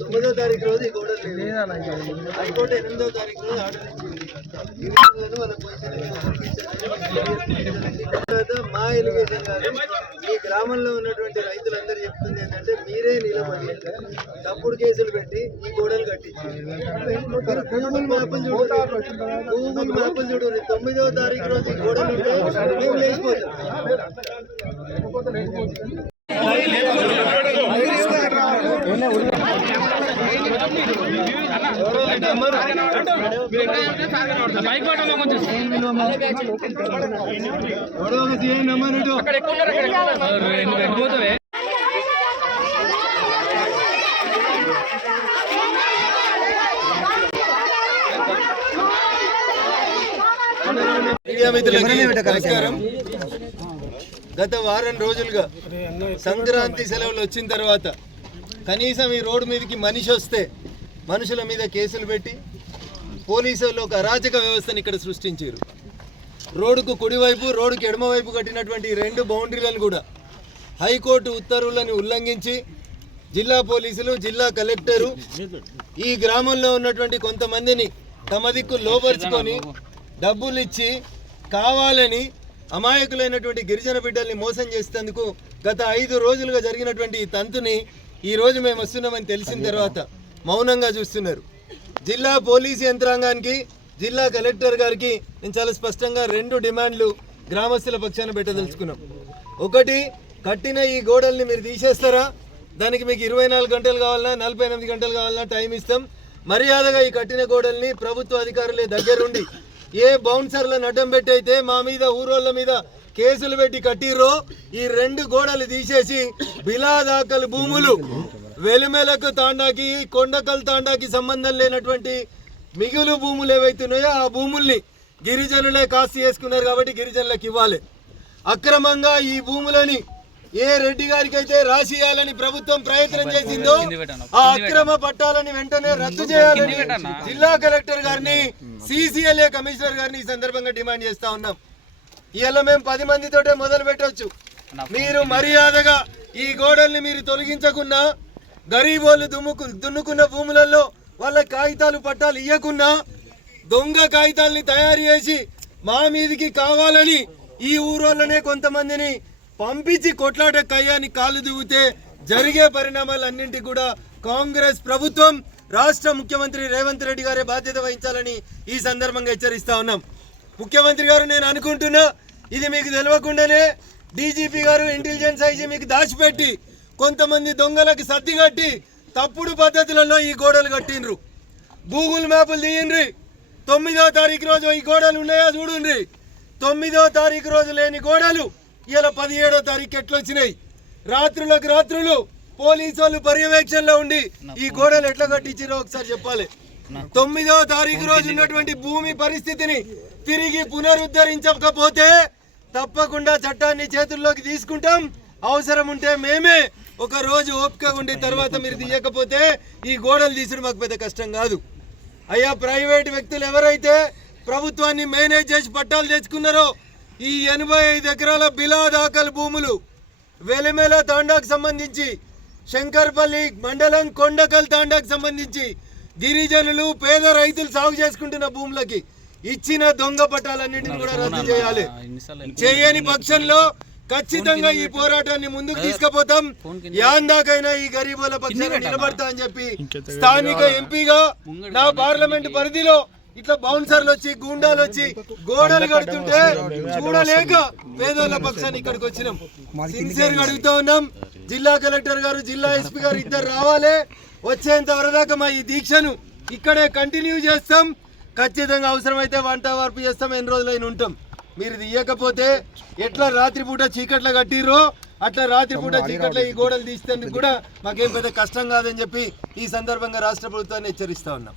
తొమ్మిదో తారీఖు రోజు ఈ గోడలు హైకోర్టు 8వ తారీఖు రోజు ఆర్డర్ ఇచ్చింది. మా ఎలిగేషన్ కాదు, ఈ గ్రామంలో ఉన్నటువంటి రైతులందరూ చెప్తుంది ఏంటంటే మీరే నిలబడి తప్పుడు కేసులు పెట్టి ఈ గోడలు కట్టించి గూగుల్ మ్యాప్లు చూడండి. 9వ తారీఖు రోజు ఈ గోడలు ఉంటే మేము లేచిపోతాం. నమస్కారం. గత వారం రోజులుగా సంక్రాంతి సెలవులు వచ్చిన తర్వాత కనీసం ఈ రోడ్డు మీదకి మనిషి వస్తే మనుషుల మీద కేసులు పెట్టి పోలీసులు ఒక అరాచక వ్యవస్థను ఇక్కడ సృష్టించారు. రోడ్డుకు కుడివైపు రోడ్డుకు ఎడమవైపు కట్టినటువంటి 2 బౌండరీలను కూడా హైకోర్టు ఉత్తర్వులను ఉల్లంఘించి జిల్లా పోలీసులు జిల్లా కలెక్టరు ఈ గ్రామంలో ఉన్నటువంటి కొంతమందిని తమ దిక్కు లోపరుచుకొని డబ్బులు ఇచ్చి కావాలని అమాయకులైనటువంటి గిరిజన బిడ్డల్ని మోసం చేసేందుకు గత 5 రోజులుగా జరిగినటువంటి ఈ తంతుని ఈరోజు మేము వస్తున్నామని తెలిసిన తర్వాత మౌనంగా చూస్తున్నారు. జిల్లా పోలీసు యంత్రాంగానికి జిల్లా కలెక్టర్ గారికి నేను చాలా స్పష్టంగా 2 డిమాండ్లు గ్రామస్తుల పక్షాన పెట్టదలుచుకున్నాం. ఒకటి, కట్టిన ఈ గోడల్ని మీరు తీసేస్తారా? దానికి మీకు 24 గంటలు కావాలన్నా 48 గంటలు కావాలన్నా టైం ఇస్తాం. మర్యాదగా ఈ కట్టిన గోడల్ని ప్రభుత్వ అధికారులే దగ్గరుండి ఏ బౌన్సర్లను అడ్డం పెట్టి అయితే మా మీద ఊరోళ్ళ మీద కేసులు పెట్టి కట్టిర్రో ఈ 2 గోడలు తీసేసి బిలాదాకల్ భూములు వెలిమెలకు తాండాకి కొండకల్ తాండాకి సంబంధం లేనటువంటి మిగులు భూములు ఏవైతున్నాయో ఆ భూముల్ని గిరిజనులే కాస్త చేసుకున్నారు కాబట్టి గిరిజనులకు ఇవ్వాలి. అక్రమంగా ఈ భూములని ఏ రెడ్డి గారికి అయితే రాసియాలని ప్రభుత్వం ప్రయత్నం చేసిందో ఆ అక్రమ పట్టాలని వెంటనే రద్దు చేయాలని జిల్లా కలెక్టర్ గారిని CCLA కమిషనర్ గారిని ఈ సందర్భంగా డిమాండ్ చేస్తా ఉన్నాం. ఇవాళ మేము 10 మందితోటే మొదలు పెట్టవచ్చు. మీరు మర్యాదగా ఈ గోడల్ని మీరు తొలగించకున్నా, గరీబోళ్ళు దున్నుకున్న భూములలో వాళ్ళ కాగితాలు పట్టాలు ఇవ్వకున్నా, దొంగ కాగితాలని తయారు చేసి మా మీదికి కావాలని ఈ ఊరోళ్ళనే కొంతమందిని పంపించి కొట్లాట కయ్యాన్ని కాలు దిగితే జరిగే పరిణామాలన్నింటికి కూడా కాంగ్రెస్ ప్రభుత్వం రాష్ట్ర ముఖ్యమంత్రి రేవంత్ రెడ్డి గారే బాధ్యత వహించాలని ఈ సందర్భంగా హెచ్చరిస్తా ఉన్నాం. ముఖ్యమంత్రి గారు, నేను అనుకుంటున్నా ఇది మీకు తెలియకుండానే DGP గారు ఇంటెలిజెన్స్ ఐజీ మీకు దాచిపెట్టి కొంతమంది దొంగలకు సర్ది కట్టి తప్పుడు పద్ధతులలో ఈ గోడలు కట్టిండ్రు. గూగుల్ మ్యాప్లు తీయండ్రి. 9వ తారీఖు రోజు ఈ గోడలు ఉన్నాయా చూడండి. 9వ తారీఖు రోజు లేని గోడలు ఇలా 17వ తారీఖు ఎట్లొచ్చినాయి? రాత్రులకు రాత్రులు పోలీసు వాళ్ళు పర్యవేక్షణలో ఉండి ఈ గోడలు ఎట్లా కట్టించారో ఒకసారి చెప్పాలి. 9వ తారీఖు రోజు ఉన్నటువంటి భూమి పరిస్థితిని తిరిగి పునరుద్ధరించకపోతే తప్పకుండా చట్టాన్ని చేతుల్లోకి తీసుకుంటాం. అవసరం ఉంటే మేమే ఒక రోజు ఓపిక ఉండి తర్వాత మీరు తీయకపోతే ఈ గోడలు తీసుడు మాకు పెద్ద కష్టం కాదు. అయ్యా, ప్రైవేట్ వ్యక్తులు ఎవరైతే ప్రభుత్వాన్ని మేనేజ్ చేసి పట్టాలు తెచ్చుకున్నారో ఈ 85 ఎకరాల బిలాదాకల్ భూములు వెలిమెల తాండాకు సంబంధించి, శంకర్పల్లి మండలం కొండకల్ తాండాకు సంబంధించి గిరిజనులు పేద రైతులు సాగు చేసుకుంటున్న భూములకి ఇచ్చిన దొంగ పట్టాలన్నింటినీ కూడా రద్దు చేయాలి. చేయని పక్షంలో ఖచ్చితంగా ఈ పోరాటాన్ని ముందుకు తీసుకుపోతాం. యాందాకైనా ఈ గరీబుల పక్షాన నిలబడతా అని చెప్పి స్థానిక ఎంపీగా నా పార్లమెంట్ పరిధిలో ఇట్లా బౌన్సర్లు వచ్చి గూండాలు వచ్చి గోడలు కడుతుంటే చూడలేక పేదోళ్ళ పక్షాన్ని ఇక్కడికి వచ్చినాం. సిన్సియర్గా అడుగుతా ఉన్నాం. జిల్లా కలెక్టర్ గారు, జిల్లా SP గారు ఇద్దరు రావాలి. వచ్చేంత వరదాకా మా ఈ దీక్షను ఇక్కడే కంటిన్యూ చేస్తాం. ఖచ్చితంగా అవసరమైతే వంట వార్పు చేస్తాం. ఎన్ని రోజులైనా ఉంటాం. మీరు తీయకపోతే ఎట్లా రాత్రిపూట చీకట్ల కట్టిర్రో అట్లా రాత్రిపూట చీకట్ల ఈ గోడలు తీసేందుకు కూడా మాకేం పెద్ద కష్టం కాదని చెప్పి ఈ సందర్భంగా రాష్ట్ర ప్రభుత్వాన్ని హెచ్చరిస్తా ఉన్నాం.